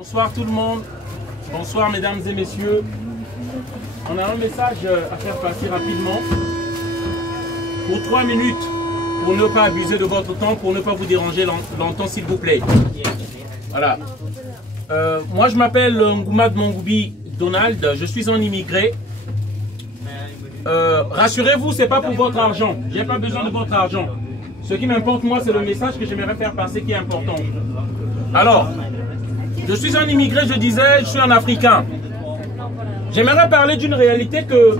Bonsoir tout le monde, bonsoir mesdames et messieurs. On a un message à faire passer rapidement. Pour 3 minutes, pour ne pas abuser de votre temps, pour ne pas vous déranger longtemps s'il vous plaît. Voilà. Moi je m'appelle Ngoumad Mongoubi Donald, je suis un immigré. Rassurez-vous, c'est pas pour votre argent, j'ai pas besoin de votre argent. Ce qui m'importe moi, c'est le message que j'aimerais faire passer qui est important. Alors, je suis un immigré, je disais, je suis un Africain. J'aimerais parler d'une réalité que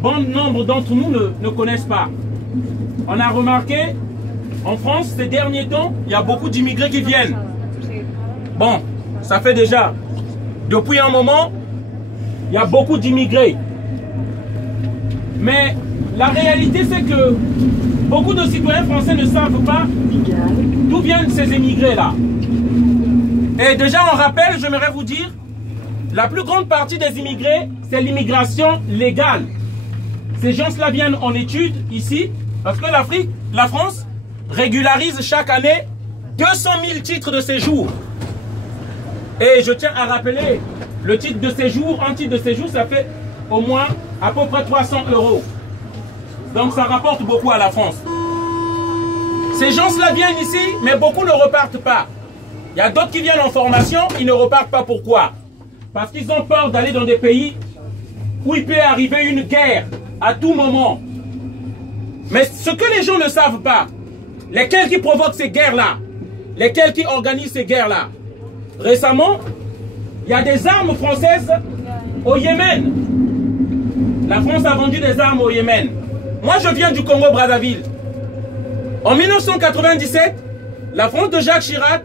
bon nombre d'entre nous ne connaissent pas. On a remarqué, en France, ces derniers temps, il y a beaucoup d'immigrés qui viennent. Bon, ça fait déjà, depuis un moment, il y a beaucoup d'immigrés. Mais la réalité, c'est que beaucoup de citoyens français ne savent pas d'où viennent ces immigrés-là. Et déjà, en rappel, j'aimerais vous dire, la plus grande partie des immigrés, c'est l'immigration légale. Ces gens-là viennent en études ici, parce que la France régularise chaque année 200 000 titres de séjour. Et je tiens à rappeler, le titre de séjour, un titre de séjour, ça fait au moins à peu près 300 €. Donc ça rapporte beaucoup à la France. Ces gens-là viennent ici, mais beaucoup ne repartent pas. Il y a d'autres qui viennent en formation, ils ne repartent pas. Pourquoi? Parce qu'ils ont peur d'aller dans des pays où il peut arriver une guerre à tout moment. Mais ce que les gens ne savent pas, lesquels qui provoquent ces guerres-là, lesquels qui organisent ces guerres-là. Récemment, il y a des armes françaises au Yémen. La France a vendu des armes au Yémen. Moi, je viens du Congo-Brazzaville. En 1997, la France de Jacques Chirac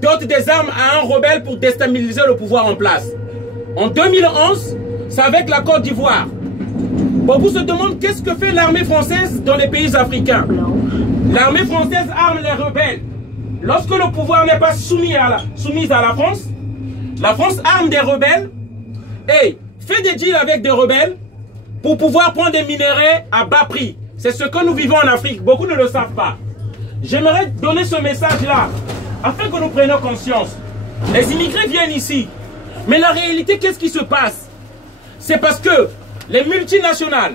dote des armes à un rebelle pour déstabiliser le pouvoir en place. En 2011, c'est avec la Côte d'Ivoire. Beaucoup se demandent qu'est-ce que fait l'armée française dans les pays africains. L'armée française arme les rebelles. Lorsque le pouvoir n'est pas soumis à la France arme des rebelles et fait des deals avec des rebelles pour pouvoir prendre des minéraux à bas prix. C'est ce que nous vivons en Afrique. Beaucoup ne le savent pas. J'aimerais donner ce message-là afin que nous prenions conscience. Les immigrés viennent ici. Mais la réalité, qu'est-ce qui se passe? C'est parce que les multinationales,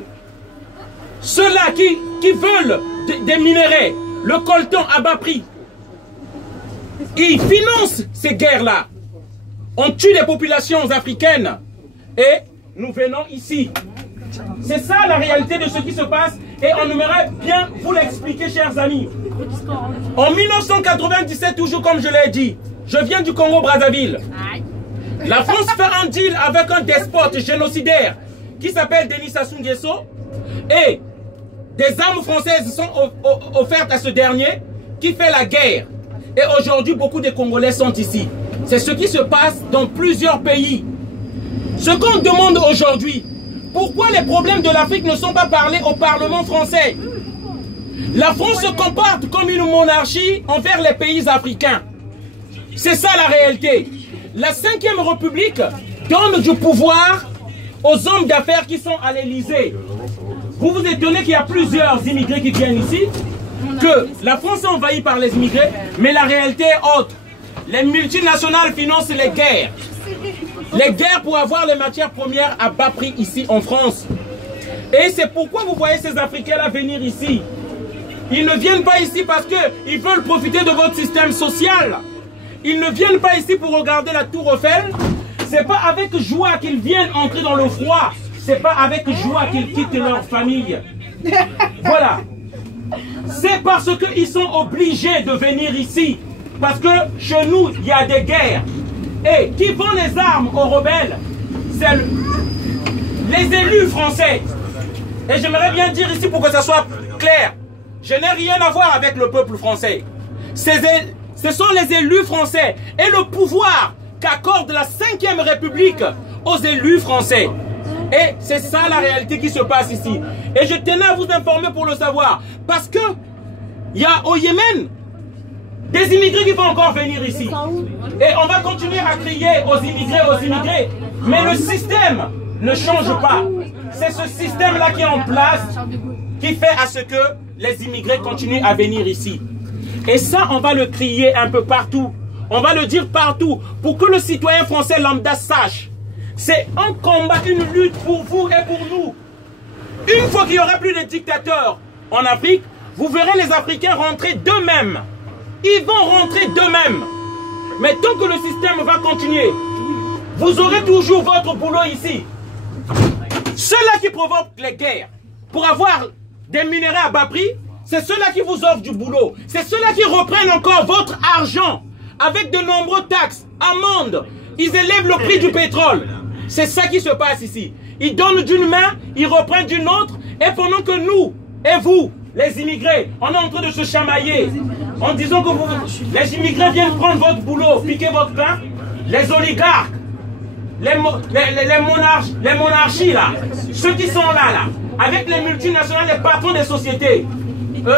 ceux-là qui veulent des minéraux, le coltan à bas prix, ils financent ces guerres-là. On tue les populations africaines et nous venons ici. C'est ça la réalité de ce qui se passe et on aimerait bien vous l'expliquer, chers amis. En 1997, toujours comme je l'ai dit, je viens du Congo-Brazzaville. La France fait un deal avec un despote génocidaire qui s'appelle Denis Sassou Nguesso et des armes françaises sont offertes à ce dernier qui fait la guerre. Et aujourd'hui, beaucoup de Congolais sont ici. C'est ce qui se passe dans plusieurs pays. Ce qu'on demande aujourd'hui, pourquoi les problèmes de l'Afrique ne sont pas parlés au Parlement français? La France se comporte comme une monarchie envers les pays africains. C'est ça la réalité. La 5e République donne du pouvoir aux hommes d'affaires qui sont à l'Élysée. Vous vous étonnez qu'il y a plusieurs immigrés qui viennent ici, que la France est envahie par les immigrés, mais la réalité est autre. Les multinationales financent les guerres. Les guerres pour avoir les matières premières à bas prix ici en France. Et c'est pourquoi vous voyez ces Africains-là venir ici. Ils ne viennent pas ici parce qu'ils veulent profiter de votre système social. Ils ne viennent pas ici pour regarder la tour Eiffel. C'est pas avec joie qu'ils viennent entrer dans le froid. C'est pas avec joie qu'ils quittent leur famille. Voilà. C'est parce qu'ils sont obligés de venir ici. Parce que chez nous, il y a des guerres. Et qui vend les armes aux rebelles? C'est les élus français. Et j'aimerais bien dire ici pour que ça soit clair. Je n'ai rien à voir avec le peuple français. Ce sont les élus français et le pouvoir qu'accorde la 5e République aux élus français. Et c'est ça la réalité qui se passe ici. Et je tenais à vous informer pour le savoir. Parce que il y a au Yémen des immigrés qui vont encore venir ici. Et on va continuer à crier aux immigrés. Mais le système ne change pas. C'est ce système-là qui est en place qui fait à ce que les immigrés continuent à venir ici. Et ça, on va le crier un peu partout. On va le dire partout pour que le citoyen français lambda sache. C'est un combat, une lutte pour vous et pour nous. Une fois qu'il n'y aura plus de dictateurs en Afrique, vous verrez les Africains rentrer d'eux-mêmes. Ils vont rentrer d'eux-mêmes. Mais tant que le système va continuer, vous aurez toujours votre boulot ici. Ceux-là qui provoquent les guerres pour avoir des minerais à bas prix, c'est ceux-là qui vous offrent du boulot. C'est ceux-là qui reprennent encore votre argent avec de nombreuses taxes, amendes. Ils élèvent le prix du pétrole. C'est ça qui se passe ici. Ils donnent d'une main, ils reprennent d'une autre. Et pendant que nous et vous, les immigrés, on est en train de se chamailler en disant que les immigrés viennent prendre votre boulot, piquer votre pain. Les oligarques, les monarchies là, ceux qui sont là, avec les multinationales, les patrons des sociétés, eux,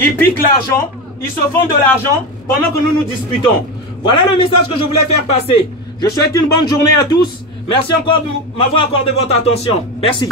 ils piquent l'argent, ils se font de l'argent pendant que nous nous disputons. Voilà le message que je voulais faire passer. Je souhaite une bonne journée à tous. Merci encore de m'avoir accordé votre attention. Merci.